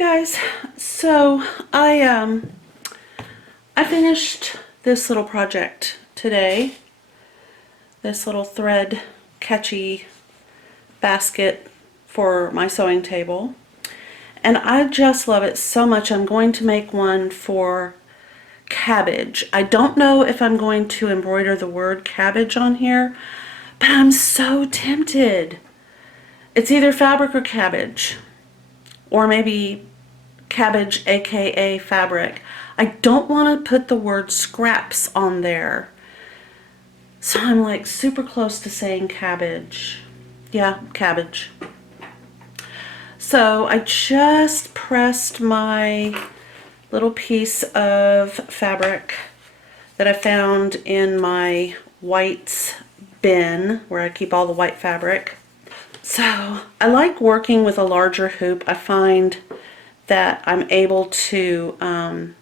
Guys, so I finished this little project today. This little thread catchy basket for my sewing table. And I just love it so much. I'm going to make one for cabbage. I don't know if I'm going to embroider the word cabbage on here, but I'm so tempted. It's either fabric or cabbage, or maybe cabbage aka fabric. I don't want to put the word scraps on there, so I'm like super close to saying cabbage. Yeah, cabbage. So I just pressed my little piece of fabric that I found in my whites bin where I keep all the white fabric. So I like working with a larger hoop. I find that I'm able to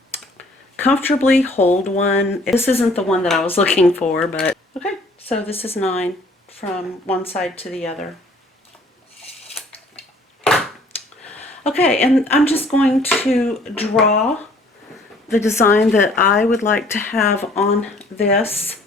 comfortably hold one. This isn't the one that I was looking for, but okay. So this is 9 from one side to the other. Okay, and I'm just going to draw the design that I would like to have on this.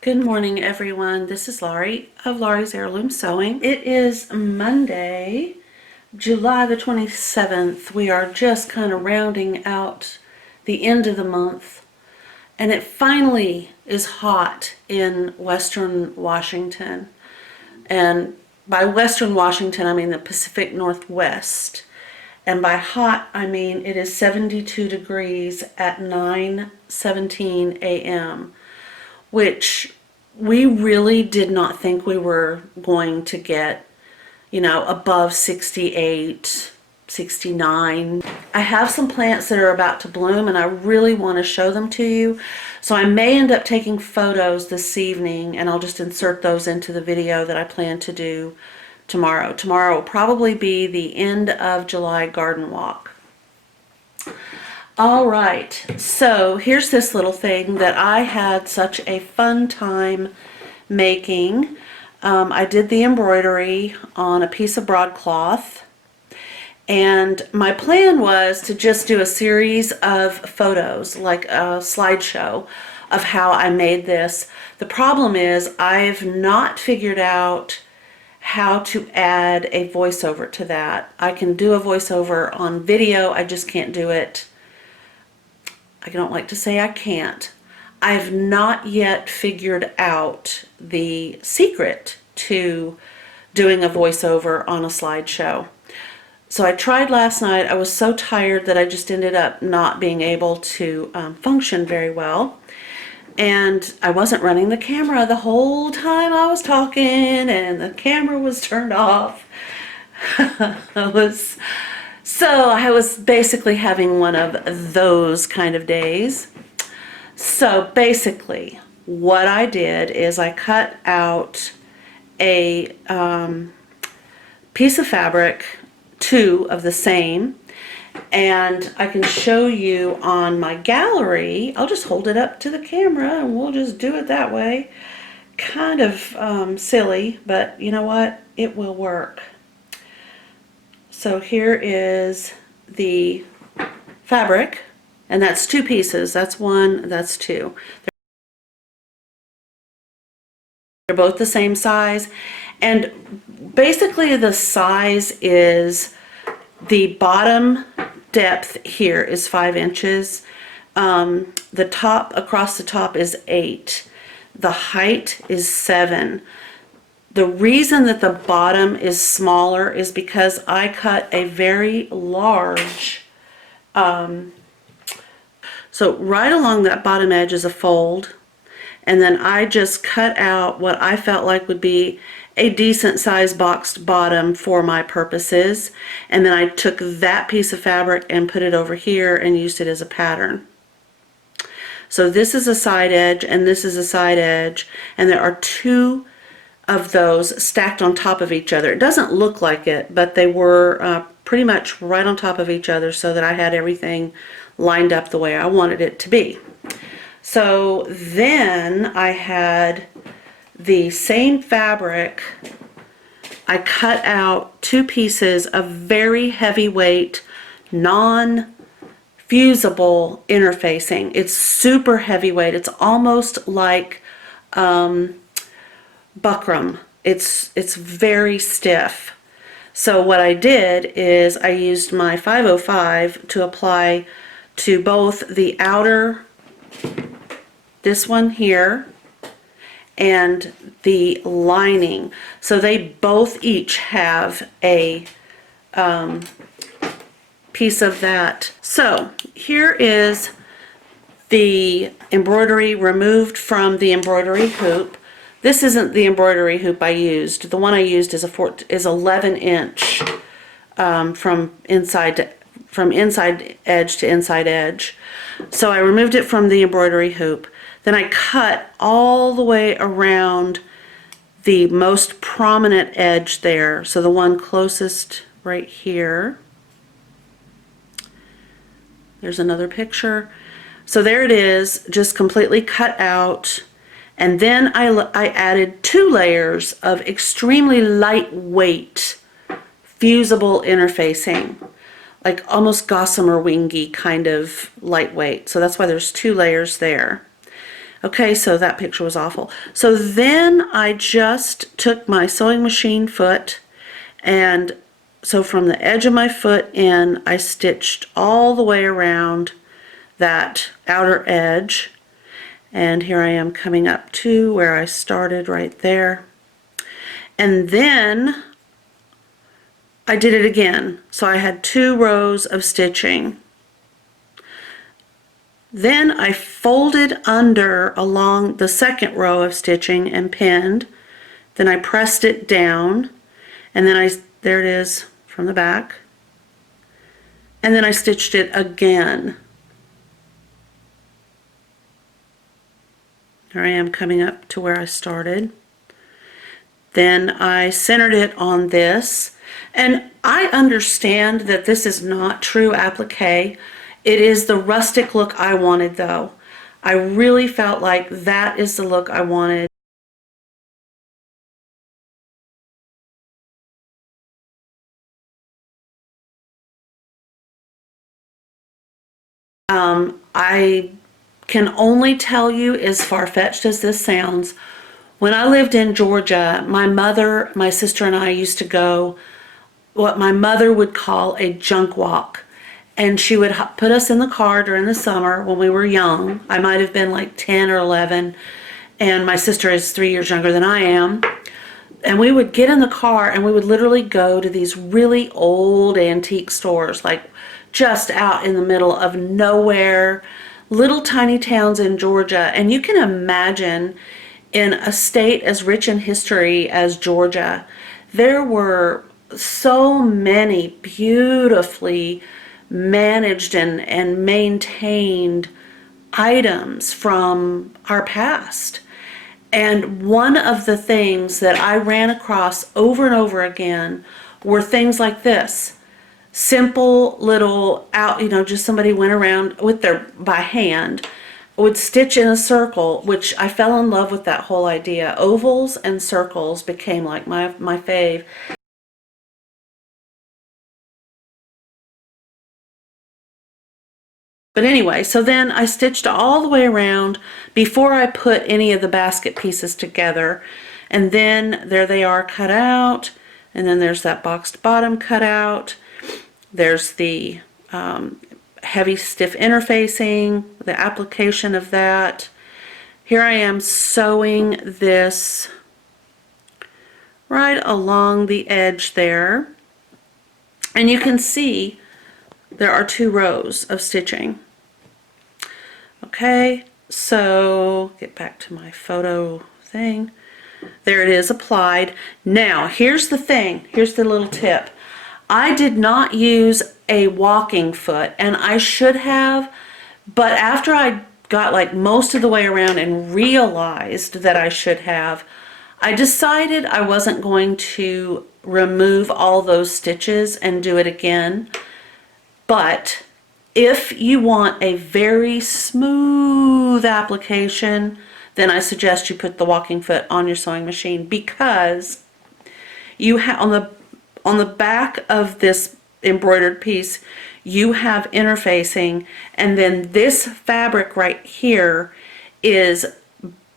Good morning, everyone. This is Laurie of Laurie's Heirloom Sewing. It is Monday, July the 27th. We are just kind of rounding out the end of the month, and it finally is hot in Western Washington. And by Western Washington, I mean the Pacific Northwest. And by hot, I mean it is 72 degrees at 9:17 a.m., which we really did not think we were going to get, you know, above 68, 69. I have some plants that are about to bloom and I really want to show them to you. So I may end up taking photos this evening and I'll just insert those into the video that I plan to do tomorrow. Tomorrow will probably be the end of July garden walk. All right, so here's this little thing that I had such a fun time making. I did the embroidery on a piece of broadcloth, and my plan was to just do a series of photos, like a slideshow of how I made this. The problem is I've not figured out how to add a voiceover to that. I can do a voiceover on video, I just can't do it. I don't like to say I can't. I've not yet figured out the secret to doing a voiceover on a slideshow. So I tried last night. I was so tired that I just ended up not being able to function very well. And I wasn't running the camera the whole time I was talking, and the camera was turned off. So I was basically having one of those kind of days. So basically what I did is I cut out a piece of fabric, 2 of the same, and I can show you on my gallery. I'll just hold it up to the camera and we'll just do it that way. Kind of silly, but you know what? It will work. So here is the fabric, and that's 2 pieces. That's 1, that's 2. They're both the same size, and basically the size is the bottom depth here is 5 inches. The top, across the top, is 8. The height is 7. The reason that the bottom is smaller is because I cut a very large, so right along that bottom edge is a fold, and then I just cut out what I felt like would be a decent sized boxed bottom for my purposes. And then I took that piece of fabric and put it over here and used it as a pattern. So this is a side edge and this is a side edge, and there are two of those stacked on top of each other. It doesn't look like it, but they were pretty much right on top of each other so that I had everything lined up the way I wanted it to be. So then I had the same fabric. I cut out two pieces of very heavyweight, non-fusible interfacing. It's super heavyweight. It's almost like buckram. It's very stiff. So what I did is I used my 505 to apply to both the outer, this one here, and the lining. So they both each have a piece of that. So here is the embroidery removed from the embroidery hoop. This isn't the embroidery hoop I used. The one I used is 11 inch from inside edge to inside edge. So I removed it from the embroidery hoop. Then I cut all the way around the most prominent edge there. So the one closest right here. There's another picture. So there it is, just completely cut out. And then I added 2 layers of extremely lightweight fusible interfacing, like almost gossamer wingy kind of lightweight. So that's why there's 2 layers there. Okay, so that picture was awful. So then I just took my sewing machine foot, and so from the edge of my foot in, I stitched all the way around that outer edge. And here I am coming up to where I started right there. And then I did it again. So I had 2 rows of stitching. Then I folded under along the second row of stitching and pinned. Then I pressed it down, and then there it is from the back. And then I stitched it again. Here I am coming up to where I started. Then I centered it on this. And I understand that this is not true applique. It is the rustic look I wanted though. I really felt like that is the look I wanted. I can only tell you, as far-fetched as this sounds, when I lived in Georgia, my mother, my sister, and I used to go what my mother would call a junk walk. And she would put us in the car during the summer when we were young. I might have been like 10 or 11, and my sister is 3 years younger than I am. And we would get in the car and we would literally go to these really old antique stores, like just out in the middle of nowhere, little tiny towns in Georgia. And you can imagine, in a state as rich in history as Georgia, there were so many beautifully managed and maintained items from our past. And one of the things that I ran across over and over again were things like this. Simple little just somebody went around with by hand, would stitch in a circle, which I fell in love with that whole idea. Ovals and circles became like my fave. But anyway, so then I stitched all the way around before I put any of the basket pieces together. And then there they are cut out. And then there's that boxed bottom cut out. There's the heavy stiff interfacing, the application of that. Here I am sewing this right along the edge there. And you can see there are 2 rows of stitching. Okay, so get back to my photo thing. There it is applied. Now, here's the thing. Here's the little tip. I did not use a walking foot, and I should have, but after I got like most of the way around and realized that I should have, I decided I wasn't going to remove all those stitches and do it again. But if you want a very smooth application, then I suggest you put the walking foot on your sewing machine, because you have on the back of this embroidered piece, you have interfacing, and then this fabric right here is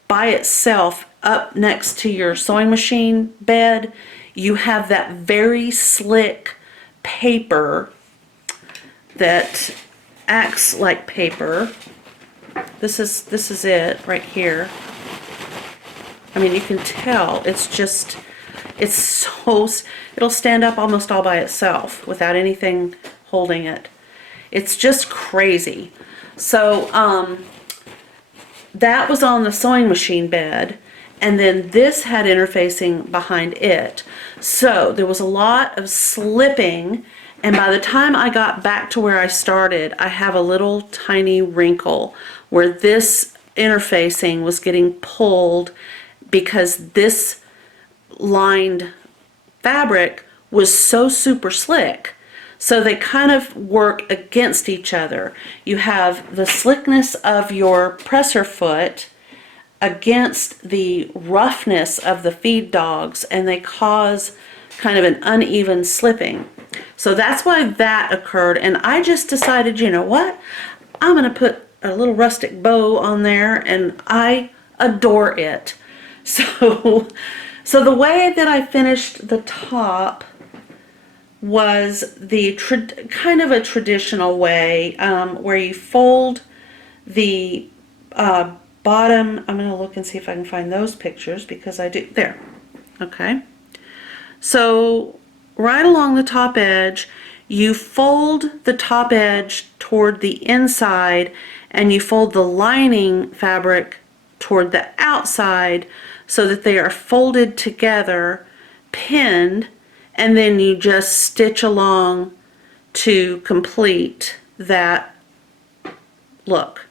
by itself up next to your sewing machine bed. You have that very slick paper that acts like paper. This is it right here. I mean, you can tell it's just, it's so, it'll stand up almost all by itself without anything holding it. It's just crazy. So that was on the sewing machine bed, and then this had interfacing behind it. So there was a lot of slipping, and by the time I got back to where I started, I have a little tiny wrinkle where this interfacing was getting pulled because this lined fabric was so super slick. So they kind of work against each other. You have the slickness of your presser foot against the roughness of the feed dogs, and they cause kind of an uneven slipping. So that's why that occurred, and I just decided, you know what? I'm going to put a little rustic bow on there, and I adore it. So the way that I finished the top was the kind of a traditional way, where you fold the bottom. I'm going to look and see if I can find those pictures, because I do. There. Okay. So right along the top edge, you fold the top edge toward the inside, and you fold the lining fabric toward the outside so that they are folded together, pinned, and then you just stitch along to complete that look.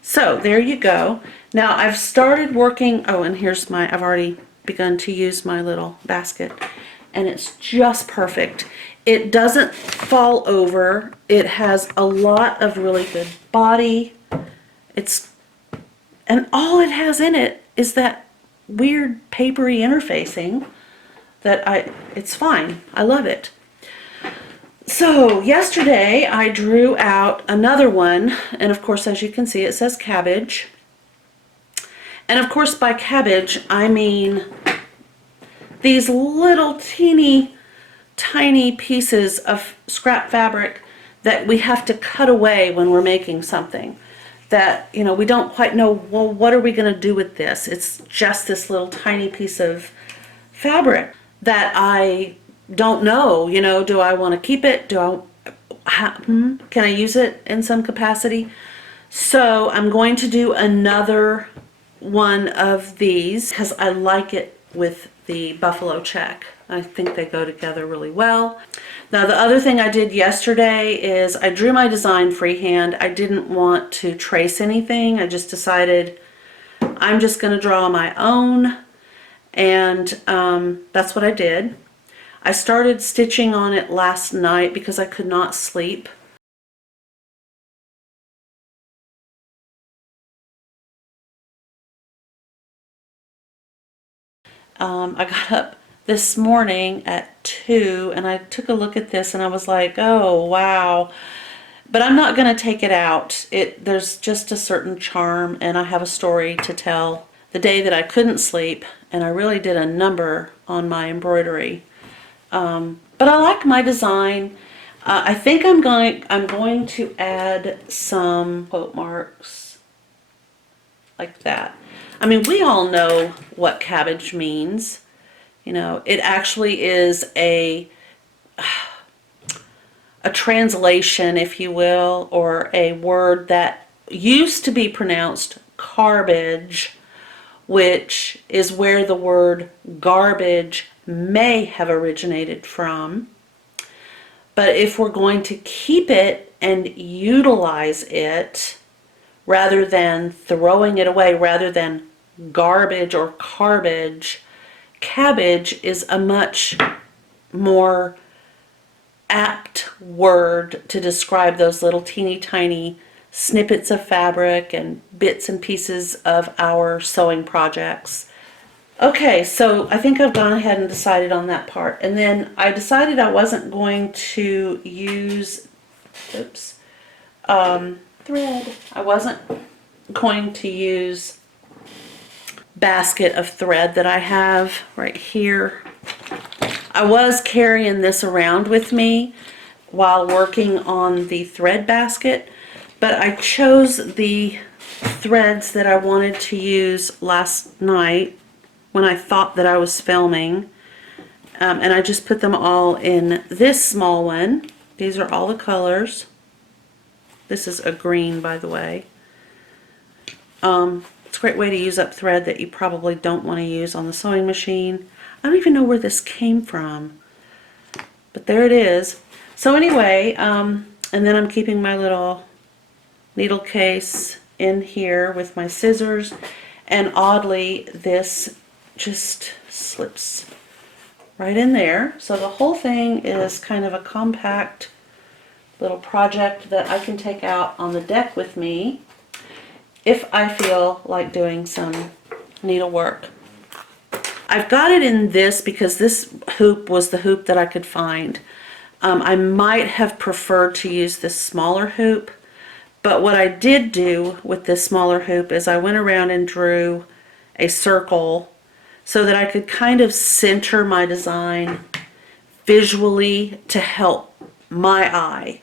So there you go. Now I've started working, oh, and here's my, I've already begun to use my little basket, and it's just perfect. It doesn't fall over. It has a lot of really good body. And all it has in it is that weird papery interfacing that it's fine. I love it. So yesterday I drew out another one, and of course, as you can see, it says cabbage. And of course, by cabbage, I mean these little teeny tiny pieces of scrap fabric that we have to cut away when we're making something that, you know, we don't quite know, well, what are we going to do with this? It's just this little tiny piece of fabric that I don't know, you know, do I want to keep it? Can I use it in some capacity? So I'm going to do another one of these because I like it with the buffalo check. I think they go together really well. Now the other thing I did yesterday is I drew my design freehand. I didn't want to trace anything. I just decided I'm just going to draw my own, and that's what I did. I started stitching on it last night because I could not sleep. I got up this morning at 2 and I took a look at this and I was like, oh wow. But I'm not going to take it out. There's just a certain charm, and I have a story to tell. The day that I couldn't sleep, and I really did a number on my embroidery. But I like my design. I think I'm going to add some quote marks like that. I mean, we all know what cabbage means. You know, it actually is a translation, if you will, or a word that used to be pronounced carbage, which is where the word garbage may have originated from. But if we're going to keep it and utilize it rather than throwing it away, rather than garbage or garbage, cabbage is a much more apt word to describe those little teeny tiny snippets of fabric and bits and pieces of our sewing projects. Okay, so I think I've gone ahead and decided on that part. And then I decided I wasn't going to use, thread. I wasn't going to use basket of thread that I have right here. I was carrying this around with me while working on the thread basket, but I chose the threads that I wanted to use last night when I thought that I was filming, and I just put them all in this small one. These are all the colors. This is a green, by the way. It's a great way to use up thread that you probably don't want to use on the sewing machine. I don't even know where this came from, but there it is. So anyway, and then I'm keeping my little needle case in here with my scissors, and oddly this just slips right in there. So the whole thing is kind of a compact little project that I can take out on the deck with me if I feel like doing some needlework. I've got it in this because this hoop was the hoop that I could find. I might have preferred to use this smaller hoop, but what I did do with this smaller hoop is I went around and drew a circle so that I could kind of center my design visually to help my eye.